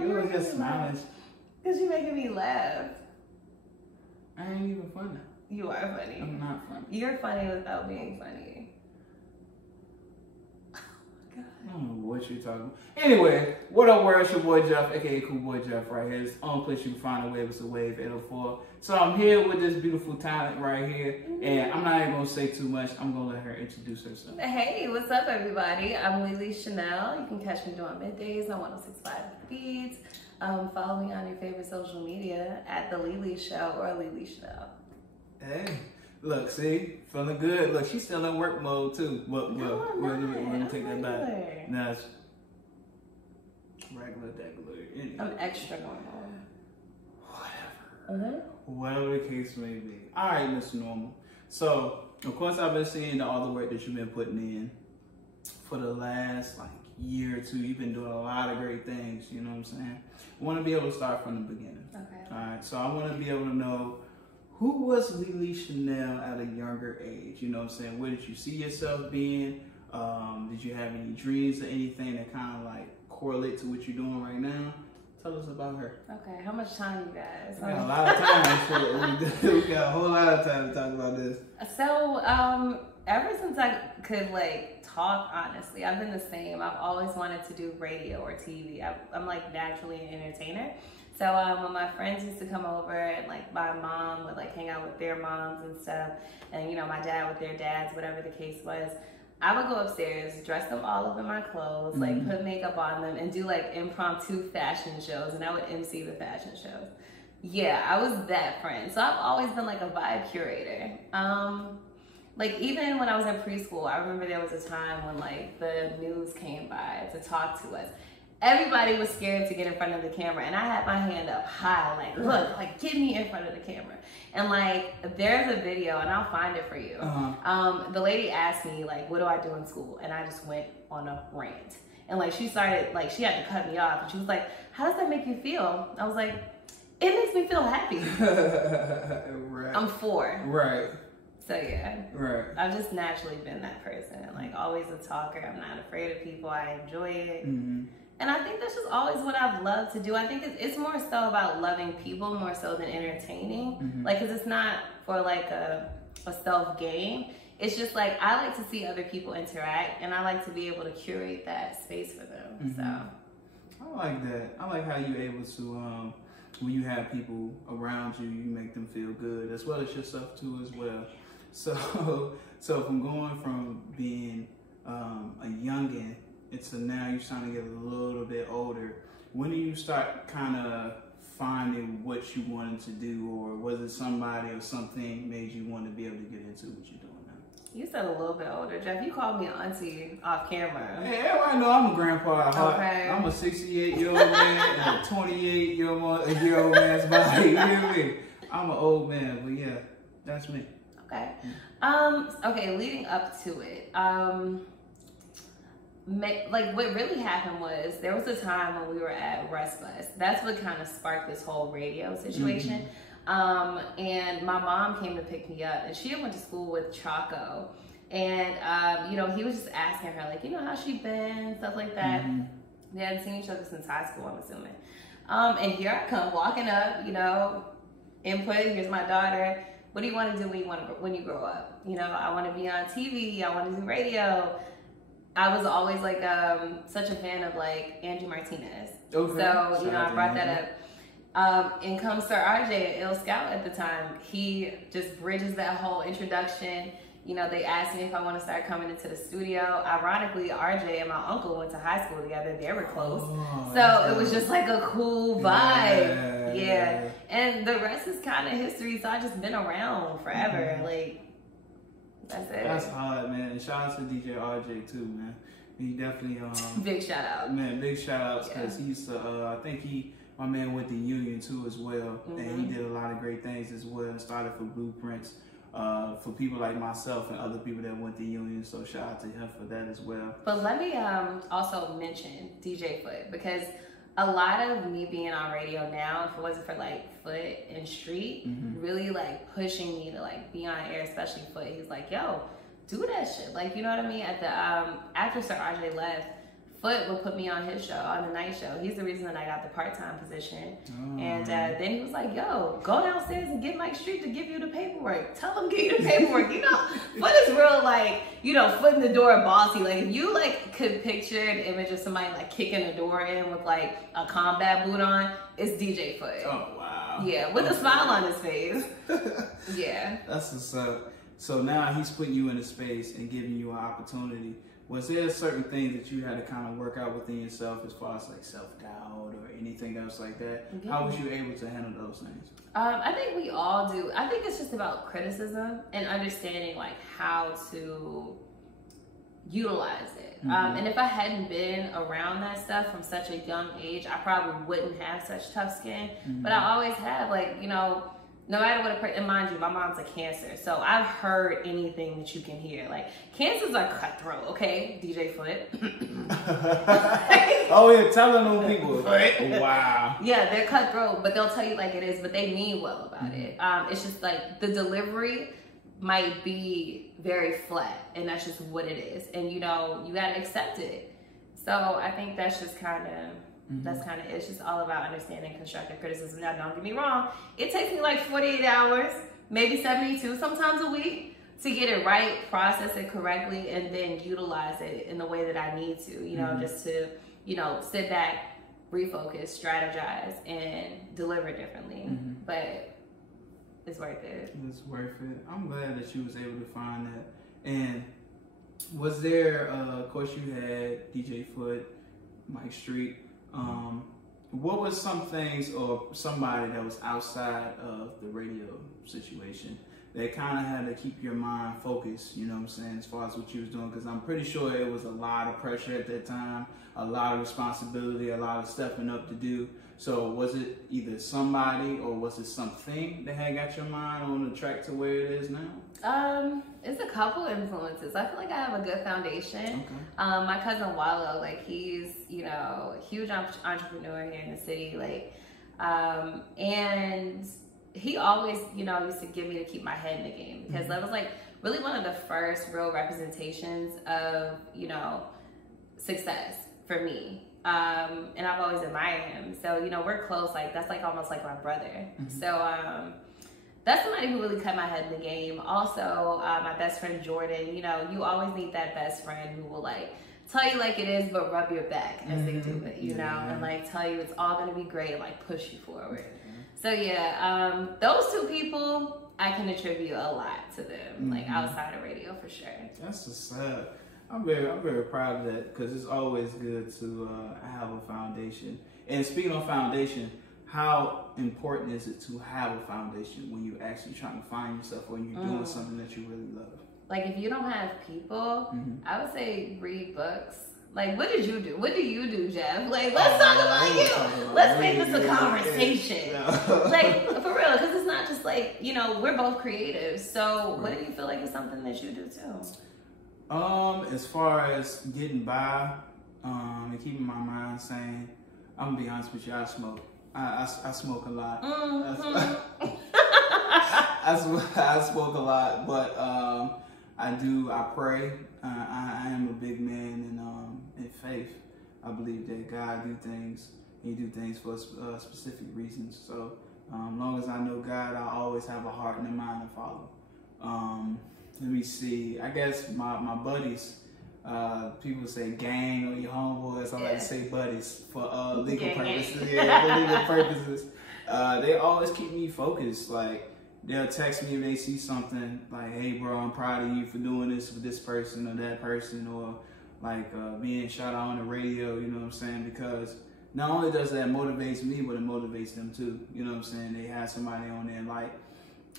You were just smiling. Because you're making me laugh. I ain't even funny. You are funny. I'm not funny. You're funny without being funny. I don't know what you're talking about. Anyway, what up, world? It's your boy Jeff, aka Cool Boy Jeff, right here. It's the only place you can find a wave. It's a Wave 804. So I'm here with this beautiful talent right here, and I'm not even gonna say too much. I'm gonna let her introduce herself. Hey, what's up, everybody? I'm Lili Chanel. You can catch me during middays on 106.5 Beats. Follow me on your favorite social media at The Lili Show or Lili Chanel. Hey. Look, see, feeling good. Look, she's still in work mode too. We're gonna take that back. Now it's regular. Anyway. I'm extra normal. Whatever. Whatever the case may be. All right, Mr. Normal. So, of course, I've been seeing all the work that you've been putting in for the last year or two. You've been doing a lot of great things. You know what I'm saying? I want to be able to start from the beginning. Okay. All right. So I want to be able to know, who was Lili Chanel at a younger age? You know what I'm saying? Where did you see yourself being? Did you have any dreams or anything that kind of correlate to what you're doing right now? Tell us about her. Okay, how much time you guys? We got a lot of time. We got a whole lot of time to talk about this. So, ever since I could talk honestly, I've been the same. I've always wanted to do radio or TV. I'm naturally an entertainer. So when my friends used to come over and my mom would hang out with their moms and stuff, and my dad with their dads, whatever the case was, I would go upstairs, dress them all up in my clothes, put makeup on them, and do impromptu fashion shows, and I would MC the fashion shows. Yeah, I was that friend. So I've always been a vibe curator. Even when I was in preschool, I remember there was a time when the news came by to talk to us. Everybody was scared to get in front of the camera, and I had my hand up high, look, get me in front of the camera. And there's a video, and I'll find it for you. The lady asked me, what do I do in school? And I just went on a rant. And she started, she had to cut me off, and she was like, how does that make you feel? I was like, it makes me feel happy. Right. I'm 4. Right. So yeah. Right. I've just naturally been that person, always a talker. I'm not afraid of people. I enjoy it. Mm-hmm. And I think that's just always what I've loved to do. I think it's more so about loving people more so than entertaining. Mm-hmm. Because it's not for a self-gain. It's just I like to see other people interact, and I like to be able to curate that space for them. Mm-hmm. So I like that. I like how you're able to, when you have people around you, you make them feel good, as well as yourself too as well. So from going from being a youngin' to now you're starting to get a little bit older, when do you start kind of finding what you wanted to do, or was it somebody or something made you want to be able to get into what you're doing now? you said a little bit older, Jeff. You called me auntie off camera. Hey, everybody know I'm a grandpa. Okay. I'm a 68-year-old man and a 28-year-old man's body. You hear me? I'm an old man, but yeah, that's me. Okay. Okay, leading up to it, what really happened was there was a time when we were at Rest Bus. That's what kind of sparked this whole radio situation. And my mom came to pick me up, and she had went to school with Chaco. And, he was just asking her, how she been, stuff like that. They hadn't seen each other since high school, I'm assuming. And here I come walking up, input, here's my daughter. What do you want to do when you grow up? I want to be on TV. I want to do radio. I was always such a fan of Angie Martinez. Okay. So, I brought that up. In comes Sir RJ, Ill Scout at the time. He just bridges that whole introduction. They asked me if I want to start coming into the studio. Ironically, RJ and my uncle went to high school together. They were close. So it was just a cool vibe. Yeah. And the rest is kind of history. So I've just been around forever. That's it. That's hard, man. And shout out to DJ RJ too, man. He definitely big shout out. Man, big shout outs because he used to I think my man went to Union too as well. And he did a lot of great things as well and started for Blueprints for people like myself and other people that went to Union. So shout out to him for that as well. But let me also mention DJ Foot, because a lot of me being on radio now, if it wasn't for Foot and Street, really pushing me to be on air, especially Foot. He's like, yo, do that shit. Like, you know what I mean? At the after Sir RJ left, Foot would put me on his show, on the night show. He's the reason that I got the part-time position. Oh. And then he was like, yo, go downstairs and get Mike Street to give you the paperwork. Tell him, get you the paperwork. You know, Foot is real, like, you know, foot in the door bossy. Like, if you, like, could picture the image of somebody, like, kicking the door in with, like, a combat boot on, it's DJ Foot. Oh, wow. Yeah, with a smile on his face. Yeah. That's what's up. So now he's putting you in a space and giving you an opportunity. Was there certain things that you had to kind of work out within yourself as far as like self-doubt or anything else like that? Yeah. How was you able to handle those things? I think we all do. I think it's just about criticism and understanding like how to utilize it. Mm-hmm. And if I hadn't been around that stuff from such a young age, I probably wouldn't have such tough skin. Mm-hmm. But I always have, like, you know, no matter what a person, and mind you, my mom's a Cancer, so I've heard anything that you can hear. Like, Cancers are cutthroat, okay? DJ Foot. Oh, yeah, telling them people. Wow. Yeah, they're cutthroat, but they'll tell you like it is, but they mean well about it. It's just like the delivery might be very flat, and that's just what it is. And, you know, you gotta accept it. So I think that's just kind of... That's kind of, it's just all about understanding constructive criticism. Now, don't get me wrong, it takes me like 48 hours, maybe 72, sometimes a week, to get it right, process it correctly, and then utilize it in the way that I need to, you know, just to, you know, sit back, refocus, strategize, and deliver differently. But it's worth it. It's worth it. I'm glad that you was able to find that. And was there, of course you had DJ Foot, Mike Street, what was some things or somebody that was outside of the radio situation that kind of had to keep your mind focused, you know what I'm saying, as far as what you was doing? Because I'm pretty sure it was a lot of pressure at that time, a lot of responsibility, a lot of stepping up to do. So was it either somebody or was it something that had got your mind on the track to where it is now? It's a couple influences. I feel like I have a good foundation. Okay. My cousin Wallow, like, he's, you know, a huge entrepreneur here in the city, like, and he always, you know, used to give me to keep my head in the game, because that was like really one of the first real representations of, you know, success for me. And I've always admired him. So, you know, we're close. Like, that's like almost like my brother. So, that's somebody who really cut my head in the game. Also, my best friend Jordan, you know, you always need that best friend who will like tell you like it is, but rub your back as they do it, you know, and like tell you it's all gonna be great, like push you forward. So yeah, those two people, I can attribute a lot to them, like outside of radio for sure. That's what's up. I'm very proud of that, because it's always good to have a foundation. And speaking of foundation, how important is it to have a foundation when you're actually trying to find yourself, when you're doing something that you really love? Like, if you don't have people, I would say read books. Like, what did you do? What do you do, Jeff? Like, let's talk about you. Let's make this a conversation. Like, for real, because it's not just like, you know, we're both creatives. So what do you feel like is something that you do too? As far as getting by and keeping my mind sane, I'm gonna be honest with you, I smoke. I smoke a lot. I smoke a lot, but I pray. I am a big man in faith. I believe that God do things. He do things for specific reasons. So as long as I know God, I always have a heart and a mind to follow. Let me see. I guess my buddies. People say gang or your homeboys. I like to say buddies for legal purposes. Yeah, for legal purposes. They always keep me focused. Like, they'll text me if they see something like, "Hey, bro, I'm proud of you for doing this with this person or that person," or like being shot out on the radio. You know what I'm saying? Because not only does that motivates me, but it motivates them too. You know what I'm saying? They have somebody on there like,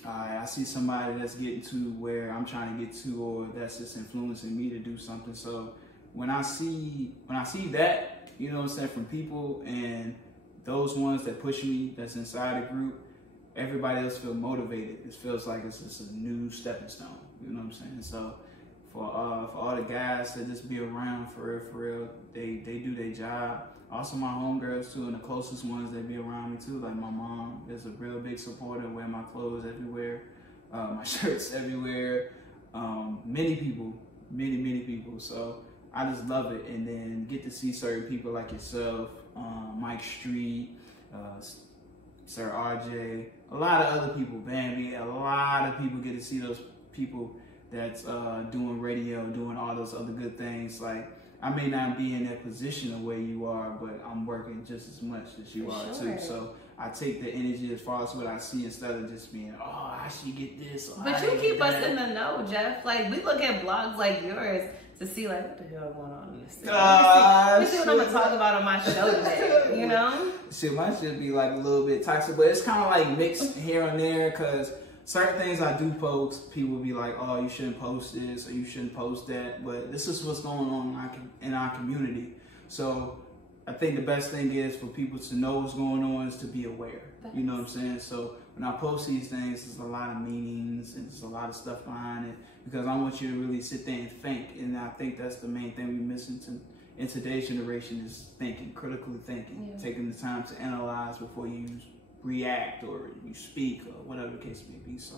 I see somebody that's getting to where I'm trying to get to, or that's just influencing me to do something. So when I see that, you know what I'm saying, from people and those ones that push me, that's inside the group, everybody else feel motivated. It feels like it's just a new stepping stone. You know what I'm saying? So for all the guys that just be around for real, they do their job. Also my homegirls too, and the closest ones that be around me too, like my mom is a real big supporter, wear my clothes everywhere, my shirts everywhere. many people. So I just love it. And then get to see certain people like yourself, Mike Street, Sir RJ, a lot of other people, Bambi, a lot of people get to see those people that's doing radio, doing all those other good things. Like, I may not be in that position of where you are, but I'm working just as much as you are too. So I take the energy as far as what I see instead of just being, oh, I should get this. But you keep us in the know, Jeff. Like, we look at blogs like yours to see, like, what the hell going on in this thing? Let me see what I'm going to talk about on my show today, you know? Shit, my shit be like a little bit toxic, but it's kind of like mixed here and there, because certain things I do post, people be like, oh, you shouldn't post this or you shouldn't post that, but this is what's going on in our community. So I think the best thing is for people to know what's going on is to be aware. You know what I'm saying? So when I post these things, there's a lot of meanings and there's a lot of stuff behind it, because I want you to really sit there and think. And I think that's the main thing we're missing in today's generation is thinking, critically thinking, taking the time to analyze before you react or you speak or whatever the case may be. So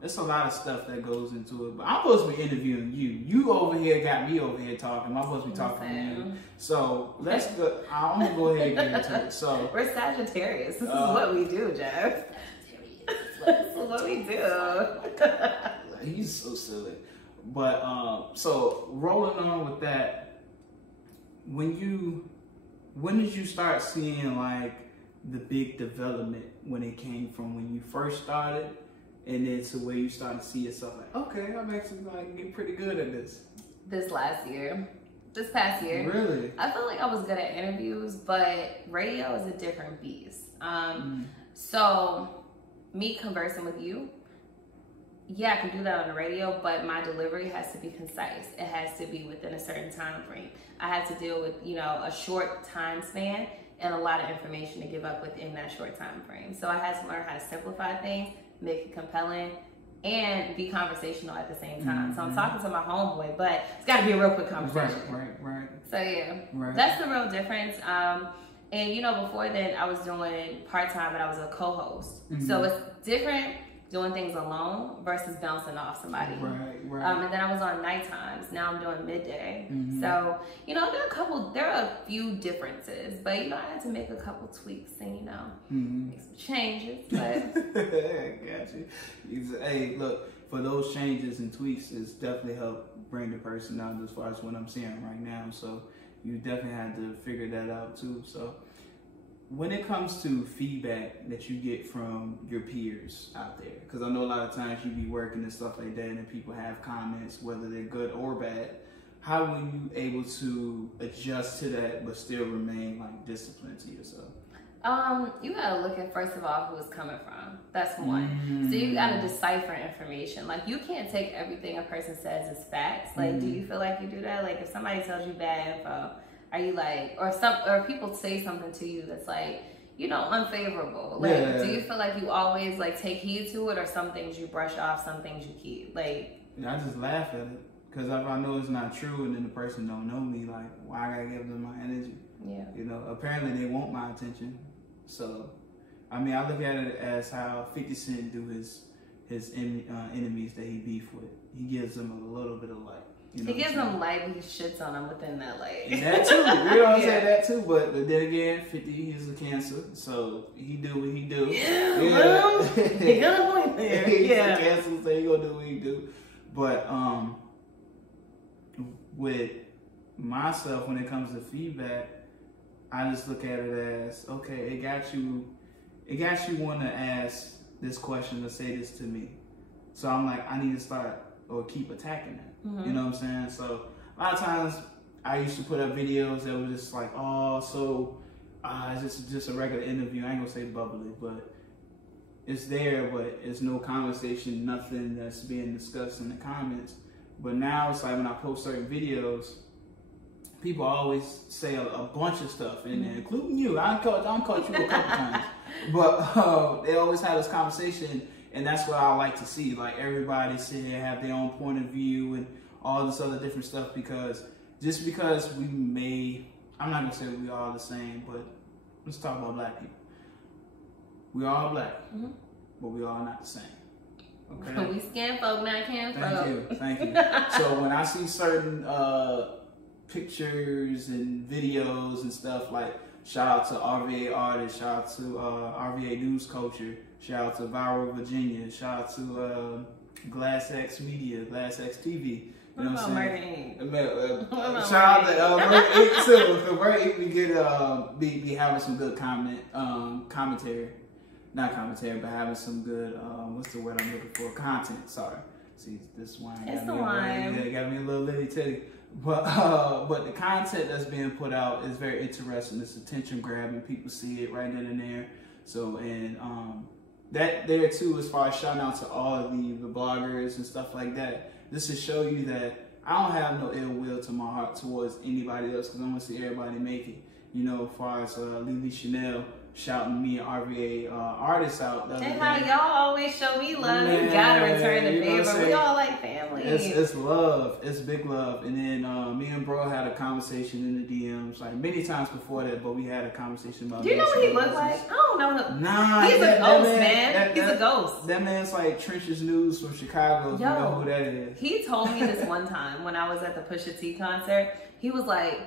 there's a lot of stuff that goes into it. But I'm supposed to be interviewing you. You over here got me over here talking. I'm supposed to be talking to you. So let's go. I'm going to go ahead and get into it. So we're Sagittarius. This is what we do, Jeff. This is what we do. He's so silly. But so rolling on with that, when did you start seeing like the big development when it came from when you first started and then to where you started to see yourself like, okay, I'm actually like getting pretty good at this? This past year. Really? I felt like I was good at interviews, but radio is a different beast. So me conversing with you, yeah, I can do that on the radio, but my delivery has to be concise. It has to be within a certain time frame. I had to deal with, a short time span and a lot of information to give up within that short time frame. So I had to learn how to simplify things, make it compelling, and be conversational at the same time. So I'm talking to my homeboy, but it's got to be a real quick conversation. Right. So yeah, that's the real difference. And before then I was doing part-time and I was a co-host. So it's different doing things alone versus bouncing off somebody. Right. And then I was on night times. Now I'm doing midday. So, there are a few differences, but I had to make a couple tweaks and, make some changes. But got you. Hey, look, for those changes and tweaks, it's definitely helped bring the person out as far as what I'm seeing right now. So you definitely had to figure that out too. So when it comes to feedback that you get from your peers out there, because I know a lot of times you be working and stuff like that and people have comments, whether they're good or bad, how were you able to adjust to that but still remain like disciplined to yourself? You gotta look at, first of all, who it's coming from. That's one. So you gotta decipher information. Like, you can't take everything a person says as facts. Like, do you feel like you do that? Like, if somebody tells you bad info, are you like, or people say something to you that's like, unfavorable? Like, do you feel like you always like take heed to it, or some things you brush off, some things you keep? Like, I just laugh at it, because if I know it's not true and then the person don't know me, like, why I gotta give them my energy? Yeah. Apparently they want my attention. So, I mean, I look at it as how 50 Cent do his enemies that he beef with. He gives them a little bit of light. He gives them light, but he shits on them within that light. And that too, you know what I'm saying? That too, but then again, 50, he's a Cancer, so he do what he do. Well, he got a point there. He's a Cancer, so he gonna do what he do. But with myself, when it comes to feedback, I just look at it as, okay, it got you want to ask this question or say this to me. So I'm like, I need to start or keep attacking that. You know what I'm saying? So a lot of times I used to put up videos that were just like, it's just a regular interview. I ain't gonna say bubbly, but it's there, but it's no conversation, nothing that's being discussed in the comments. But now it's like when I post certain videos, people always say a bunch of stuff in there, including you. I caught you a couple times, but they always have this conversation, and that's what I like to see. Like, everybody sit here, have their own point of view, and all this other different stuff. Because just because I'm not gonna say we all the same, but let's talk about black people. We all black, but we all not the same. Okay. We scan folk, not can folk. Thank you. So when I see certain pictures and videos and stuff, like shout out to RVA Artists, shout out to RVA News Culture, shout out to Viral Virginia, shout out to Glass X Media, Glass X TV. You know what I'm saying? Shout out to Murder Inc. too. Murder Inc. we get be having some good commentary. Not commentary, but having some good, what's the word I'm looking for? Content, sorry. See, this wine it's the wine. Yeah, got me a little Lili titty. But the content that's being put out is very interesting. It's attention grabbing. People see it right then and there. So, and that there too, as far as shouting out to all of the bloggers and stuff like that, this to show you that I don't have no ill will to my heart towards anybody else, because I want to see everybody make it. You know, as far as Lili Chanel shouting me and RVA artists out. And how y'all always show me love. Man, you gotta return the favor. We all like family. It's love. It's big love. And then me and bro had a conversation in the DMs like many times before that, but we had a conversation about. Do you know what he looked like? I don't know him. Nah, he's a ghost, man. He's a ghost. That man's like Trenches News from Chicago. Yo, you know who that is. He told me this one time when I was at the Pusha T concert. He was like,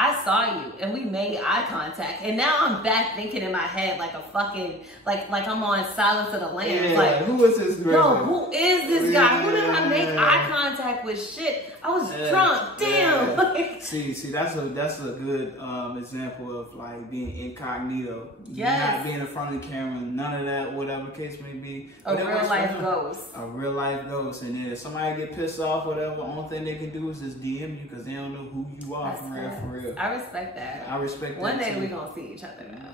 I saw you and we made eye contact, and now I'm back thinking in my head like a fucking like I'm on Silence of the Lambs. Yeah, like, who is this girl? Yo, who is this guy? Who did I make eye contact with? Shit, I was drunk. Damn. Yeah. See, that's a good example of like being incognito. Yes. Not being in front of the camera, none of that, whatever the case may be. A real life ghost. A real life ghost, and then if somebody get pissed off, whatever, the only thing they can do is just DM you because they don't know who you are. That's for real. I respect that. I respect that. One day too. we gonna see each other now.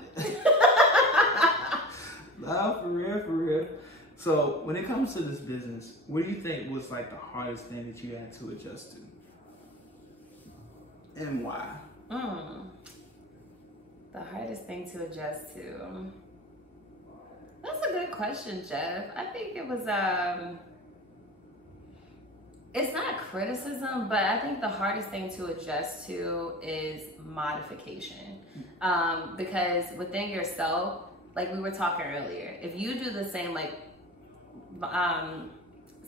Nah, for real. So when it comes to this business, what do you think was like the hardest thing that you had to adjust to? And why? The hardest thing to adjust to. That's a good question, Jeff. I think it was it's not criticism, but I think the hardest thing to adjust to is modification. Because within yourself, like we were talking earlier, if you do the same, like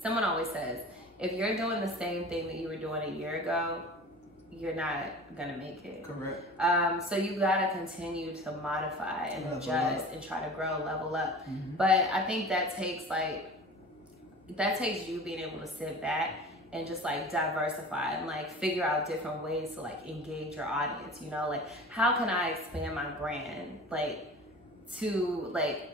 someone always says, if you're doing the same thing that you were doing a year ago, you're not gonna make it. Correct. So you gotta continue to modify and adjust and try to grow, level up. But I think that takes you being able to sit back and just like diversify and like figure out different ways to like engage your audience, you know, like how can I expand my brand, like to like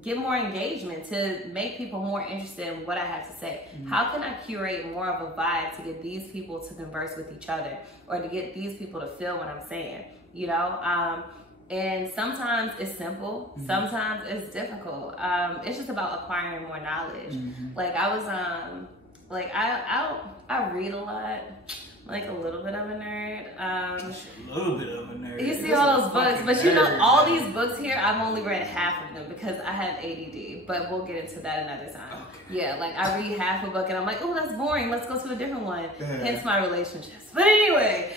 get more engagement, to make people more interested in what I have to say. How can I curate more of a vibe to get these people to converse with each other, or to get these people to feel what I'm saying, you know? And sometimes it's simple, sometimes it's difficult. It's just about acquiring more knowledge. Like I was like I read a lot, like a little bit of a nerd. A little bit of a nerd. You see all those books, but you know, all these books here, I've only read half of them because I have ADD, but we'll get into that another time. Okay. Yeah, like I read half a book and I'm like, oh, that's boring. Let's go to a different one. Hence my relationships. But anyway,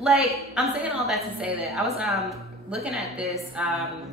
like I'm saying all that to say that I was looking at this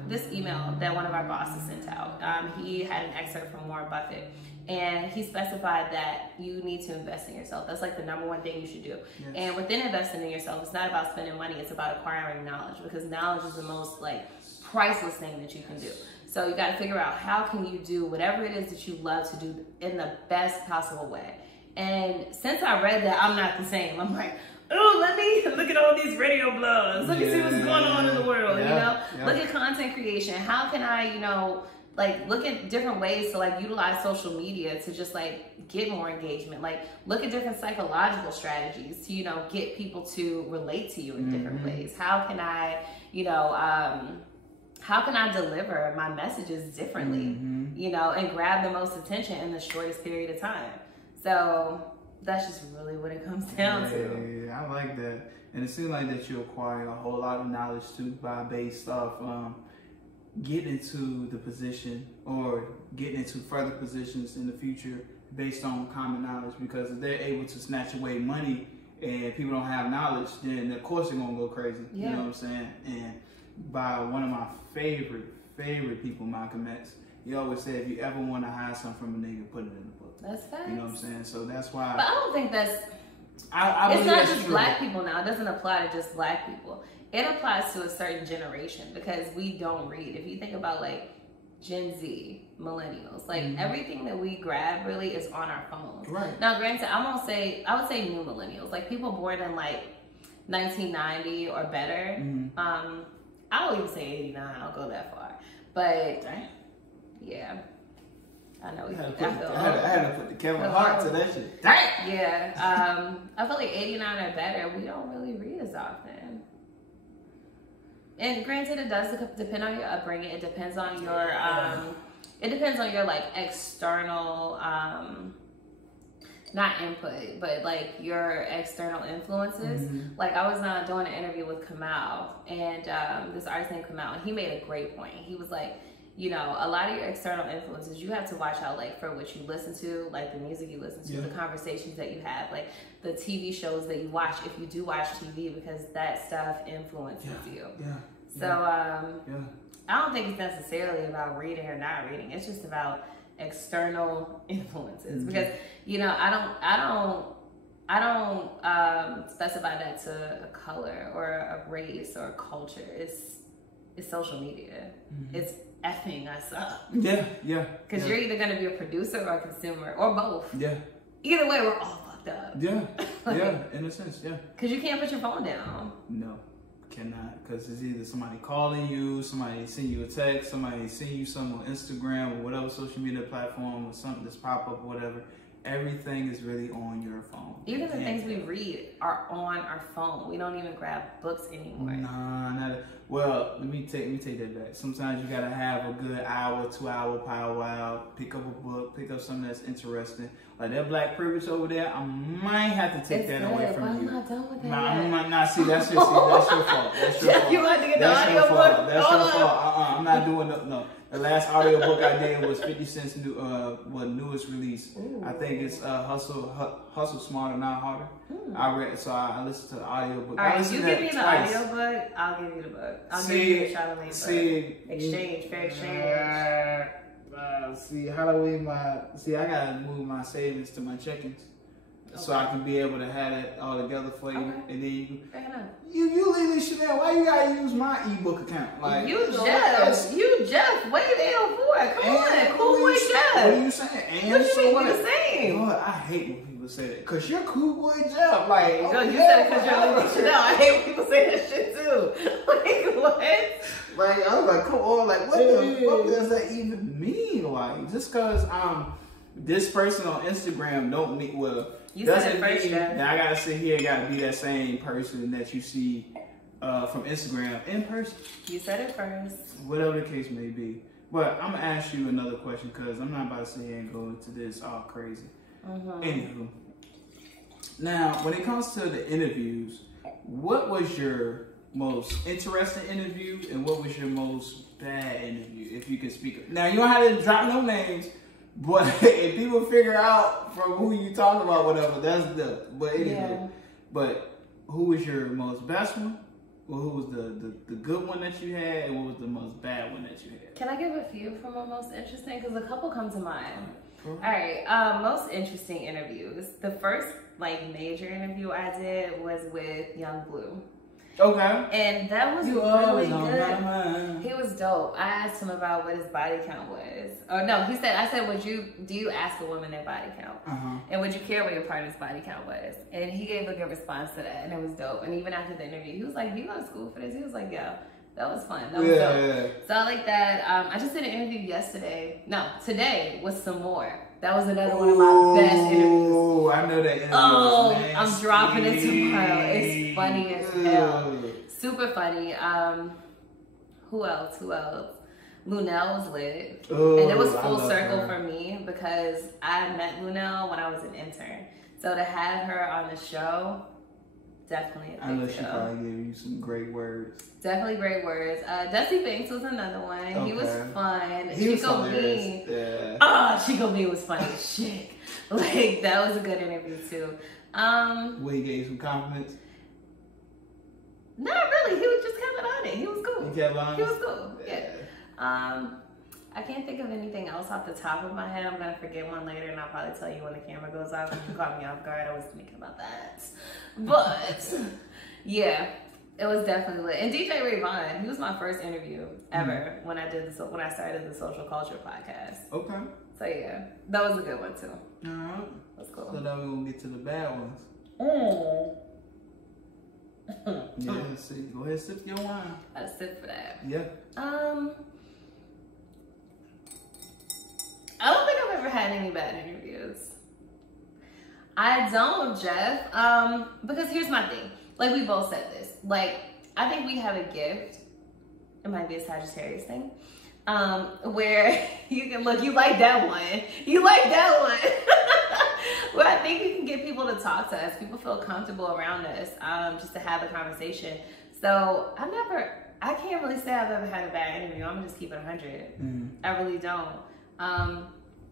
this email that one of our bosses sent out. He had an excerpt from Warren Buffett. And he specified that you need to invest in yourself. That's like the number one thing you should do. Yes. And within investing in yourself, it's not about spending money. It's about acquiring knowledge, because knowledge is the most like priceless thing that you can do. So you got to figure out how can you do whatever it is that you love to do in the best possible way. And since I read that, I'm not the same. I'm like, oh, let me look at all these radio blogs. Let me see what's going on in the world, you know? Look at content creation. How can I, you know, like look at different ways to like utilize social media to just like get more engagement. Like look at different psychological strategies to, you know, get people to relate to you in different ways. How can I, you know, how can I deliver my messages differently, you know, and grab the most attention in the shortest period of time? So that's just really what it comes down to. Yeah, I like that. And it seems like that you acquire a whole lot of knowledge too based off getting into the position or getting into further positions in the future based on common knowledge, because if they're able to snatch away money and people don't have knowledge, then of course they're gonna go crazy. You know what I'm saying? And by one of my favorite people, Malcolm X, he always said, if you ever want to hide something from a nigga, put it in the book. That's facts. You know what I'm saying? So that's why. But I don't think that's. It's not just black people now. It doesn't apply to just black people. It applies to a certain generation because we don't read. If you think about like Gen Z, millennials, like everything that we grab really is on our phones. Right. Now, granted, I would say new millennials, like people born in like 1990 or better. I'll even say 89. I'll go that far. But yeah, I know we. I had to put the Kevin Hart to that shit. Dang. Yeah. I feel like 89 or better. We don't really read as often. And granted, it does depend on your upbringing. It depends on your like external, not input, but like your external influences. Like I was doing an interview with Kamal, and this artist named Kamal, and he made a great point. He was like, you know, a lot of your external influences, you have to watch out like for what you listen to, like the music you listen to, the conversations that you have, like the TV shows that you watch, if you do watch TV, because that stuff influences you. So I don't think it's necessarily about reading or not reading. It's just about external influences. Because, you know, I don't specify that to a color or a race or a culture. It's social media. It's effing us up. Because you're either going to be a producer or a consumer or both. Either way, we're all fucked up. In a sense, Because you can't put your phone down. No, cannot. Because it's either somebody calling you, somebody send you a text, somebody send you something on Instagram or whatever social media platform or something that's pop up or whatever. Everything is really on your phone. Even the things we read are on our phone. We don't even grab books anymore. Nah, not. Well, let me take that back. Sometimes you gotta have a good hour, 2 hour powwow. Pick up a book. Pick up something that's interesting. Like that Black Privilege over there. I might have to take that away from you. I'm not done with that. I'm not. See, that's your fault. That's your fault. You had to get the audio book. That's your fault. I'm not doing no. The last audio book I did was 50 Cent's newest release. I think it's Hustle Smarter, Not Harder. I read, so I listened to the audio book. All right, you give me the audio book, I'll give you the book. I'll give you the Charlamagne book. Exchange, fair exchange. See, how do we I gotta move my savings to my checkings. So I can be able to have it all together for you, and then you Lili Chanel. Why you gotta use my ebook account? Like you Jeff, way down for it. Come on, cool boy Jeff. What are you saying? What you mean the same? God, I hate when people say that. Cause you're cool boy Jeff. Like, you said it cause you're Lili Chanel. I hate when people say that shit too. Like what? Like I was like, come on, like what the fuck does that even mean? Like just cause this person on Instagram don't mean you doesn't said it first, mean that I gotta sit here and gotta be that same person that you see from Instagram in person. You said it first. Whatever the case may be. But I'm gonna ask you another question because I'm not about to sit here and go into this all crazy. Anywho, now when it comes to the interviews, what was your most interesting interview and what was your most bad interview? If you can speak. Now you don't have to drop no names. But if people figure out from who you talk about, whatever, that's the. But anyway, but who was your most best one? Well, who was the good one that you had, and what was the most bad one that you had? Can I give a few from my most interesting? Because a couple come to mind. All right, most interesting interviews. The first like major interview I did was with Young Blue. Okay. And that was really good. He was dope. I asked him about what his body count was. Or no, I said, do you ask a woman their body count? And would you care what your partner's body count was? And he gave a good response to that, and it was dope. And even after the interview, he was like, you go to school for this? He was like, yeah, that was fun. That was dope. Yeah. So I like that. I just did an interview today with some more. That was another one of my best interviews. Oh, I know that interview. I'm dropping it tomorrow. It's funny as hell. Super funny. Who else? Lunel was lit. And it was full circle for me because I met Lunel when I was an intern. So to have her on the show, definitely a big deal. I know she probably gave you some great words. Definitely great words. Dusty Banks was another one. Okay. He was fun. He was hilarious. Chico Bean was funny as shit. Like, that was a good interview, too. Where he gave some compliments? Not really. He was just kept on it. He was cool. He kept on it? He was cool. Yeah. I can't think of anything else off the top of my head. I'm gonna forget one later, and I'll probably tell you when the camera goes off. If you caught me off guard, I was thinking about that. But yeah, it was definitely lit. And DJ Rayvon, he was my first interview ever when I started the Social Culture podcast. Okay. So yeah, that was a good one too. All right. That's cool. So now we're gonna get to the bad ones. Yeah, let's see. Go ahead, sip your wine. Gotta sip for that. Yeah. I don't think I've ever had any bad interviews. I don't, Jeff. Because here's my thing. Like, we both said this. Like, I think we have a gift. It might be a Sagittarius thing. Where you can look, you like that one. You like that one. Where I think you can get people to talk to us. People feel comfortable around us, just to have a conversation. So I can't really say I've ever had a bad interview. I'm gonna just keep it 100. I really don't.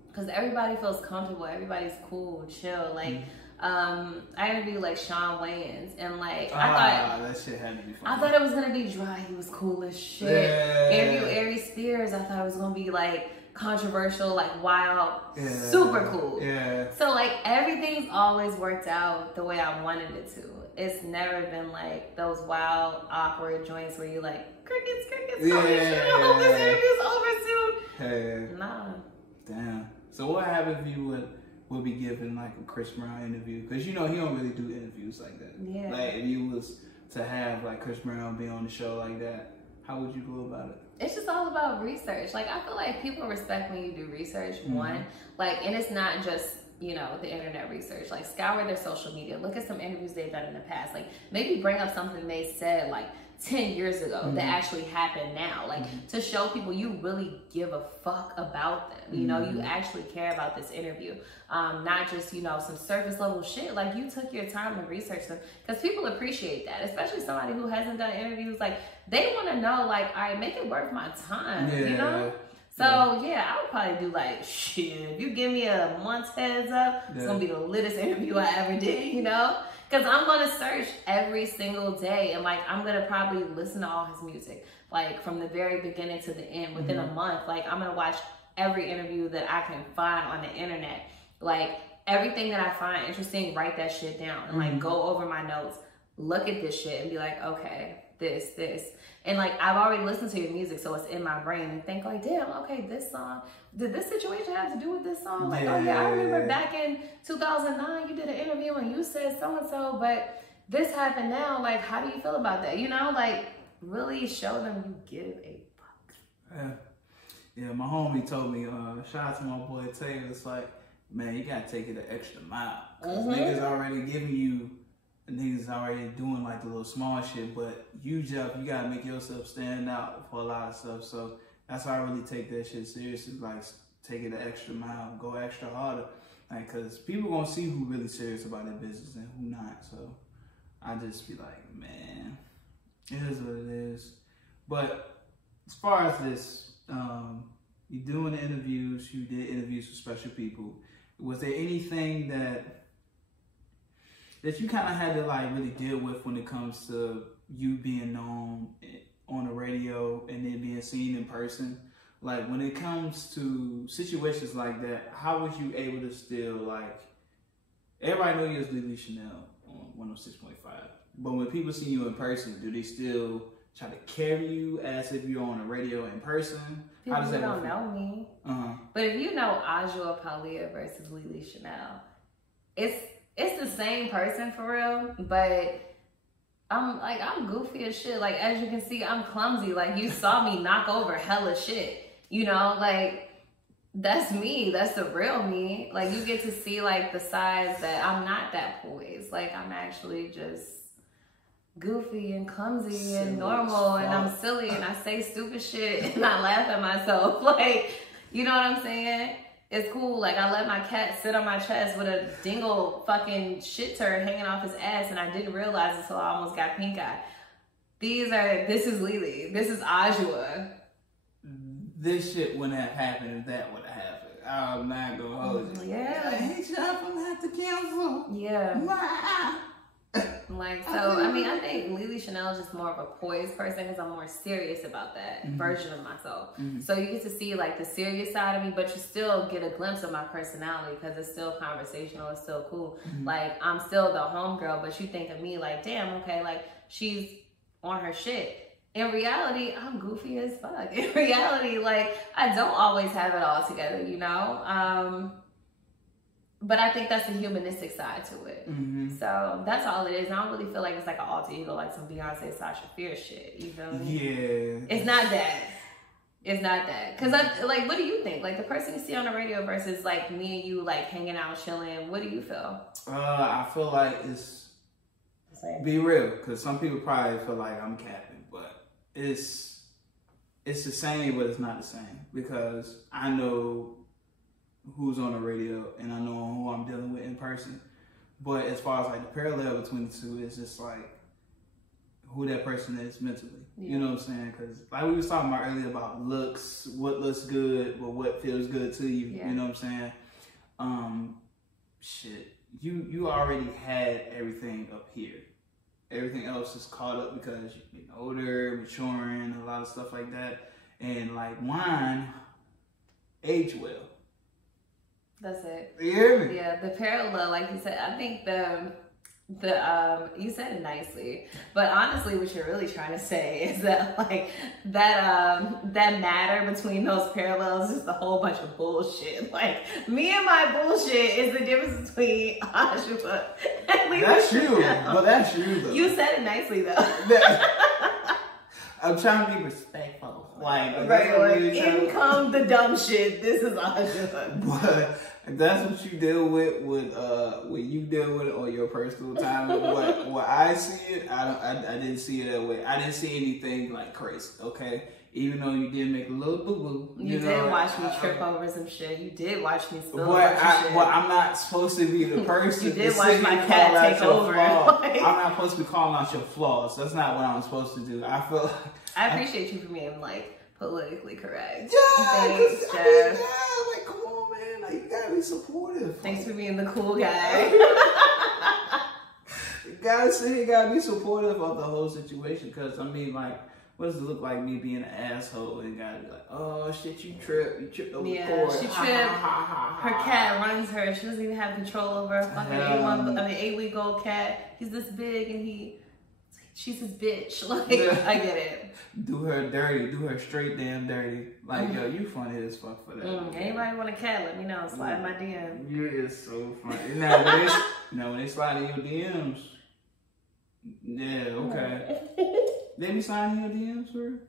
Because everybody feels comfortable. Everybody's cool, chill. Like, I interviewed like Sean Wayans, and like I thought that shit had to be fun. I thought it was gonna be dry. He was cool as shit. Yeah. Interview Ari Spears. I thought it was gonna be like controversial, like wild, super cool. Yeah. So like everything's always worked out the way I wanted it to. It's never been like those wild, awkward joints where you like crickets. Yeah. I hope this interview's over soon. Hey. Nah. Damn. So what happens if you would be given like a Chris Brown interview? Because you know he don't really do interviews like that. Yeah. Like if you was to have like Chris Brown be on the show like that, how would you go about it? It's just all about research. Like, I feel like people respect when you do research, one. Like, and it's not just, you know, the internet research. Like, scour their social media. Look at some interviews they've done in the past. Like, maybe bring up something they said, like, 10 years ago that actually happened now. Like, to show people you really give a fuck about them. You know, you actually care about this interview. Not just, you know, some surface level shit. Like, you took your time to research them. Because people appreciate that. Especially somebody who hasn't done interviews. Like, they want to know, like, all right, make it worth my time. Yeah. You know? So, yeah, I would probably do, like, shit. If you give me a month's heads up, it's going to be the littest interview I ever did, you know? Because I'm going to search every single day. And, like, I'm going to probably listen to all his music. Like, from the very beginning to the end. Within a month, like, I'm going to watch every interview that I can find on the internet. Like, everything that I find interesting, write that shit down. And, like, go over my notes. Look at this shit and be like, okay, this. And, like, I've already listened to your music, so it's in my brain. And think, like, damn, okay, this song, did this situation have to do with this song? Like, oh, yeah, I remember back in 2009, you did an interview and you said so-and-so, but this happened now. Like, how do you feel about that? You know, like, really show them you give a fuck. Yeah, my homie told me, shout out to my boy Taylor, it's like, man, you gotta take it an extra mile. Because niggas already giving you, niggas already doing like the little small shit, but you gotta make yourself stand out for a lot of stuff. So that's why I really take that shit seriously. Like, take it an extra mile, go extra harder. Like, cause people gonna see who really serious about their business and who not. So I just be like, man, it is what it is. But as far as this, you doing the interviews, you did interviews with special people. Was there anything that you kind of had to like really deal with when it comes to you being known on the radio and then being seen in person? Like, when it comes to situations like that, how was you able to still, like, everybody know you as Lili Chanel on 106.5, but when people see you in person, do they still try to carry you as if you're on the radio in person? People How does that don't know me. But if you know Ajua Paulia versus Lili Chanel, it's the same person for real, but I'm goofy as shit. Like, as you can see, I'm clumsy. Like, you saw me knock over hella shit. You know, like, that's me. That's the real me. Like, you get to see, like, the sides that I'm not that poised. Like, I'm actually just goofy and clumsy silly and normal, and I'm silly and I say stupid shit and I laugh at myself. Like, you know what I'm saying? It's cool. Like, I let my cat sit on my chest with a dingle fucking shit turd hanging off his ass, and I didn't realize it until I almost got pink eye. This is Lili. This is Ajua. This shit wouldn't have happened if that would have happened. I'm not gonna hold you. Yeah. I hate you. I'm gonna have to cancel. Yeah. Like, so, I mean, I think Lili Chanel is just more of a poised person because I'm more serious about that version of myself. So you get to see, like, the serious side of me, but you still get a glimpse of my personality because it's still conversational. It's still cool. Like, I'm still the homegirl, but you think of me like, damn, okay, like, she's on her shit. In reality, I'm goofy as fuck. In reality, like, I don't always have it all together, you know? But I think that's the humanistic side to it. So that's all it is. I don't really feel like it's like an alter ego, like some Beyonce, Sasha Fierce shit. You feel me? Yeah. It's not that. It's not that. Because, like, what do you think? Like, the person you see on the radio versus, like, me and you, like, hanging out, chilling, what do you feel? I feel like it's... Be real, because some people probably feel like I'm capping, but it's the same, but it's not the same. Because I know who's on the radio and I know who I'm dealing with in person. But as far as like the parallel between the two, it's just like who that person is mentally. You know what I'm saying? Because like we was talking about earlier about looks, what looks good, but what feels good to you. You know what I'm saying? Shit, you already had everything up here. Everything else is caught up because you're getting older, maturing, a lot of stuff like that. And like wine, age well. That's it. You hear me? Yeah, the parallel, like you said, I think you said it nicely, but honestly, what you're really trying to say is that like that matter between those parallels is a whole bunch of bullshit. Like me and my bullshit is the difference between Joshua and Lili. That's you, but that's you though. You said it nicely though. I'm trying to be respectful. Like, in come the dumb shit. This is Joshua. But that's what you deal with when you deal with it on your personal time. But what I see it, I didn't see it that way. I didn't see anything like crazy. Okay, even though you did make a little boo boo. You did watch me trip over some shit. You did watch me spill over some shit. But I'm not supposed to be the person. You did watch my cat take over. I'm not supposed to be calling out your flaws. That's not what I'm supposed to do. I feel like I appreciate you for being like politically correct. Yeah, thanks, Jeff. Like come on, man. Like you gotta be supportive. Thanks for being the cool guy. You gotta be supportive of the whole situation. Because I mean, like, what does it look like me being an asshole and gotta be like, oh shit, you tripped over the cord. She tripped. Her cat runs her. She doesn't even have control over a fucking 8-week-old cat. He's this big and she's his bitch. Like, I get it. Do her dirty. Do her straight damn dirty. Like, yo, you funny as fuck for that. Anybody want a cat, let me know. Slide in my DM. You is so funny. Now, when they slide in your DMs, yeah, okay. They be sliding in your DMs for?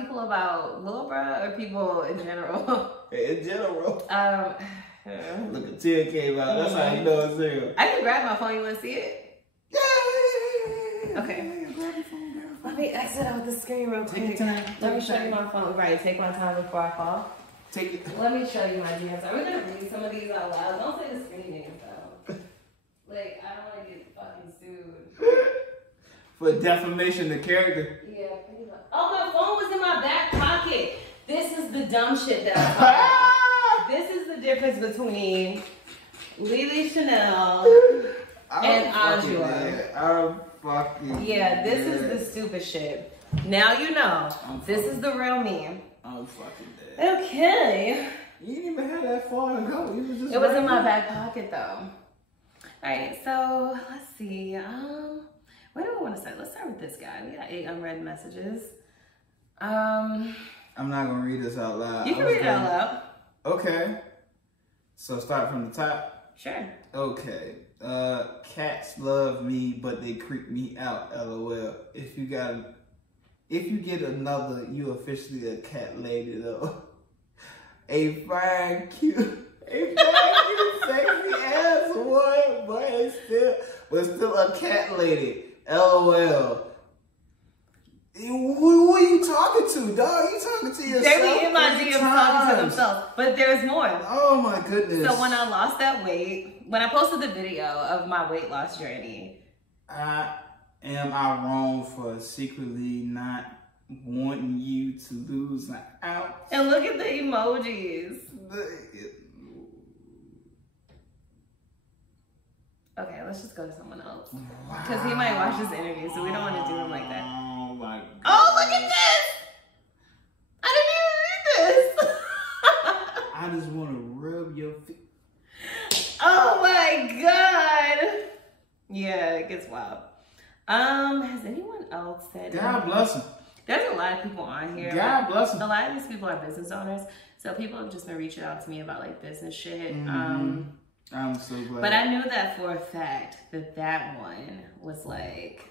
People about Lil Bruh or people in general? In general. Look at Tia came out. That's how you know it's real. I can grab my phone. You want to see it? Yeah. Okay. Grab your phone. Let me exit out the screen real quick. Take your time. Let me show you my phone. Right, take my time before I fall. Take it. Let me show you my DMs. Are we gonna read some of these out loud? Don't say the screen names though. Like, I don't want to get fucking sued. For defamation of character. Yeah. Oh, my phone was in my back pocket. This is the dumb shit that I'm talking about. This is the difference between Lili Chanel and Anjua. Yeah, this is the stupid shit. Now you know. This is the real me. I'm fucking dead. Okay. You didn't even have that far to go. It was in my back pocket though. Alright, so let's see. What do I want to say? Let's start with this guy. We got 8 unread messages. I'm not gonna read this out loud. You can read it out loud. Okay. So start from the top. Sure. Okay. Cats love me, but they creep me out. LOL. If you get another, you officially a cat lady though. A fine, cute, sexy ass one, but still a cat lady. LOL. Who are you talking to, dog? You talking to yourself? They be in my DM talking to themselves, but there's more. Oh my goodness. So when I lost that weight, when I posted the video of my weight loss journey, am I wrong for secretly not wanting you to lose an ounce? And look at the emojis. Okay, let's just go to someone else. Because he might watch this interview, so we don't want to do him like that. Oh my God. Oh, look at this! I didn't even read this. I just want to rub your feet. Oh my God. Yeah, it gets wild. Has anyone else said God bless him. There's a lot of people on here. God bless him. A lot of these people are business owners. So people have just been reaching out to me about like business shit. I'm so glad. But I knew that for a fact that one was like,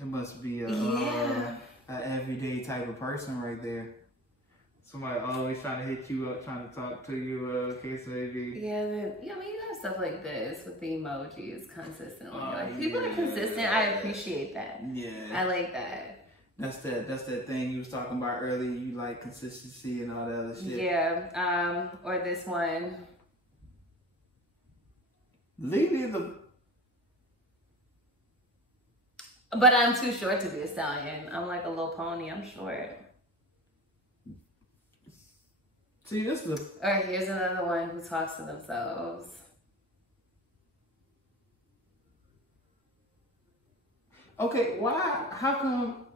it must be yeah, a everyday type of person right there. Somebody always trying to hit you up, trying to talk to you. Case maybe. Yeah, I mean, you have stuff like this with the emojis consistently. Like people are consistent. I appreciate that. Yeah, I like that. That's that thing you was talking about earlier. You like consistency and all that other shit. Yeah. Or this one. Lili the. But I'm too short to be a stallion. I'm like a little pony. I'm short. See, this is the. Or here's another one who talks to themselves. Okay, why? How come?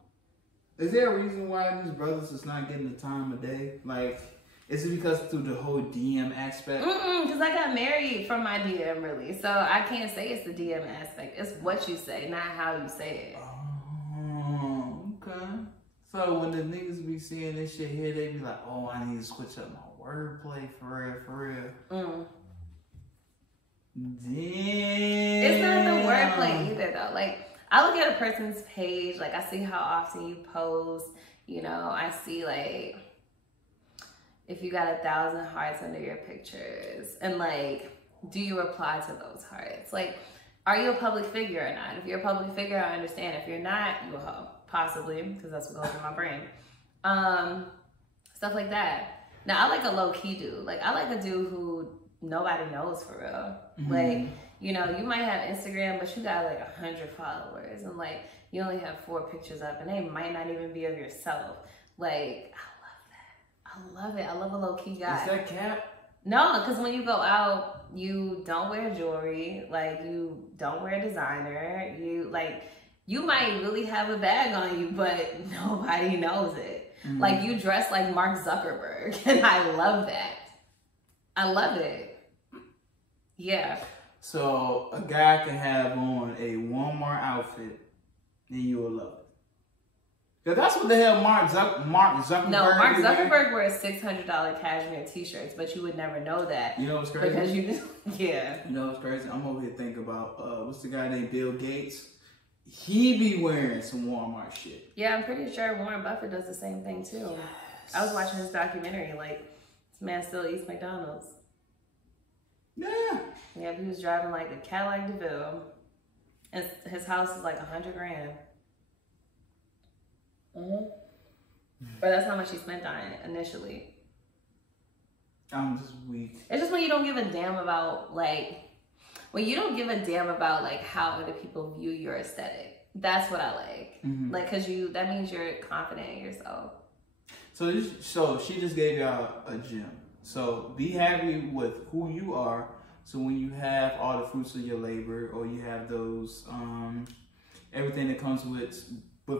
Is there a reason why these brothers is not getting the time of day? Like, is it because through the whole DM aspect? Because I got married from my DM, really. So I can't say it's the DM aspect. It's what you say, not how you say it. Oh, okay. So when the niggas be seeing this shit here, they be like, oh, I need to switch up my wordplay for real. Damn. It's not the wordplay either, though. Like, I look at a person's page, like, I see how often you post, you know, I see, like, if you got 1,000 hearts under your pictures, and, like, do you reply to those hearts? Like, are you a public figure or not? If you're a public figure, I understand. If you're not, you a hoe. Possibly, because that's what goes in my brain. Stuff like that. Now, I like a low-key dude. Like, I like a dude who nobody knows for real. Like, you know, you might have Instagram, but you got like 100 followers, and like you only have 4 pictures up, and they might not even be of yourself. Like, I love it. I love a low-key guy. Is that cap? No, because when you go out, you don't wear jewelry. Like, you don't wear designer. You might really have a bag on you, but nobody knows it. Like, you dress like Mark Zuckerberg, and I love that. I love it. Yeah. So a guy can have on a Walmart outfit, and you will love it. Cause that's what the hell Mark Zuckerberg. No, Mark Zuckerberg wears $600 cashmere T-shirts, but you would never know that. You know what's crazy? Because you just, yeah. You know what's crazy? I'm over here thinking about what's the guy named Bill Gates? He be wearing some Walmart shit. Yeah, I'm pretty sure Warren Buffett does the same thing too. Yes. I was watching his documentary. Like, this man still eats McDonald's. Yeah. Yeah, he was driving like a Cadillac DeVille, and his house is like $100 grand. But that's how much he spent on it initially. I'm just weak. It's just when you don't give a damn about like, when you don't give a damn about like how other people view your aesthetic. That's what I like. Like, cause that means you're confident in yourself. So she just gave y'all a gem. So be happy with who you are. So when you have all the fruits of your labor, or you have those, everything that comes with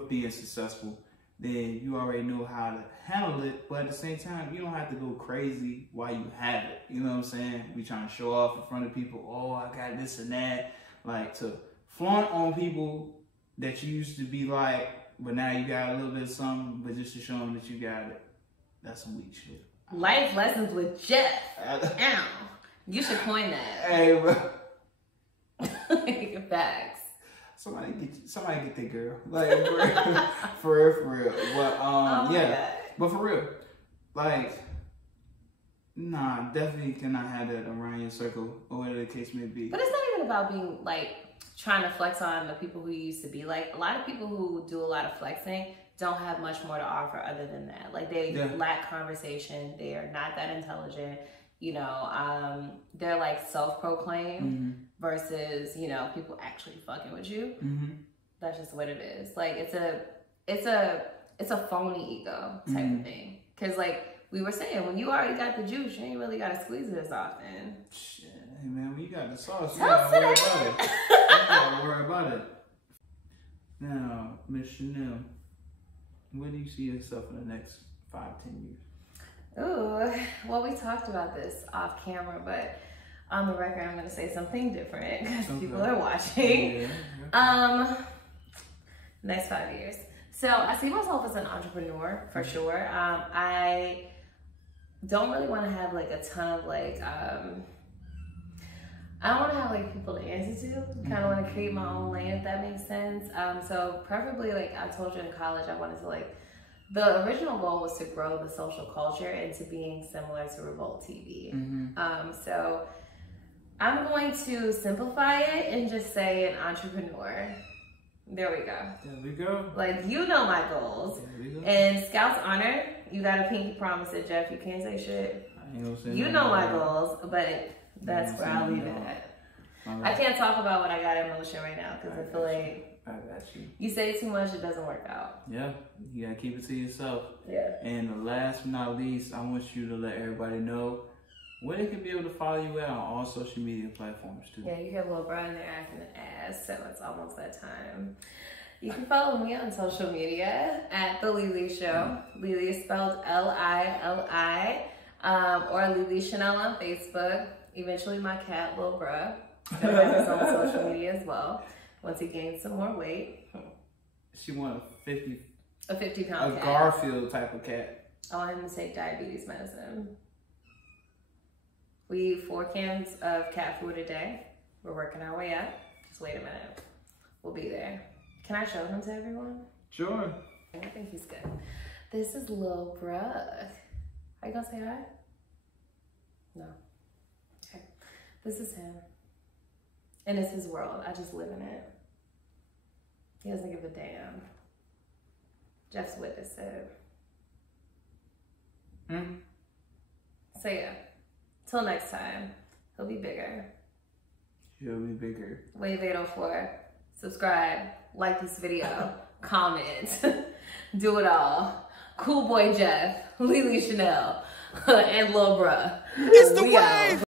being successful, then you already know how to handle it. But at the same time, you don't have to go crazy while you have it. You know what I'm saying? We trying to show off in front of people. Oh, I got this and that. Like, to flaunt on people that you used to be like, but now you got a little bit of something, but just to show them that you got it. That's some weak shit. Life lessons with Jeff. Ow. You should coin that. Hey, bro. Facts. Somebody get that girl. Like, for real. But yeah. But for real, like, nah, definitely cannot have that around your circle, or whatever the case may be. But it's not even about being like trying to flex on the people who you used to be. Like, a lot of people who do a lot of flexing don't have much more to offer other than that. Like, they lack conversation. They are not that intelligent. You know, they're like self-proclaimed versus, you know, people actually fucking with you. That's just what it is. Like, it's a phony ego type of thing. Cause like we were saying, when you already got the juice, you ain't really gotta squeeze it as often. Shit. Hey man, when you got the sauce, you Don't gotta worry say about it. that. You gotta worry about it. Now, Miss Chanel, where do you see yourself in the next 5-10 years? Ooh, well, we talked about this off camera, but on the record, I'm going to say something different because people are watching. Yeah. Next 5 years. So I see myself as an entrepreneur for sure. I don't really want to have like a ton of like, I don't want to have like people to answer to. Kind of want to create my own lane, if that makes sense. So preferably, like I told you in college, I wanted to like, the original goal was to grow the social culture into being similar to Revolt TV. So I'm going to simplify it and just say an entrepreneur. There we go. There we go. Like, you know my goals. There we go. And Scout's Honor, you got a pinky promise it, Jeff. You can't say shit. I ain't gonna say you know my goals, but that's where I'll leave it at. I can't talk about what I got in motion right now because I feel like I got you. You say too much, it doesn't work out. Yeah, you gotta keep it to yourself. Yeah. And the last but not least, I want you to let everybody know where they can be able to follow you at on all social media platforms too. Yeah, you hear little Brian there acting an ass, so it's almost that time. You can follow me on social media at The Lili Show. Lili is spelled Lili, or Lili Chanel on Facebook. Eventually my cat, Lil Bruh, gonna have his own social media as well. Once he gains some more weight. She want a 50-pound cat. A Garfield type of cat. I want him to take diabetes medicine. We eat 4 cans of cat food a day. We're working our way up. Just wait a minute. We'll be there. Can I show him to everyone? Sure. I think he's good. This is Lil Bruh. Are you gonna say hi? No. Okay. This is him. And it's his world. I just live in it. He doesn't give a damn. Jeff's witnessed it. So yeah. Till next time. He'll be bigger. He'll be bigger. Wave 804. Subscribe. Like this video. Comment. Do it all. Cool Boy Jeff. Lili Chanel. And Lil Bruh. It's the wave!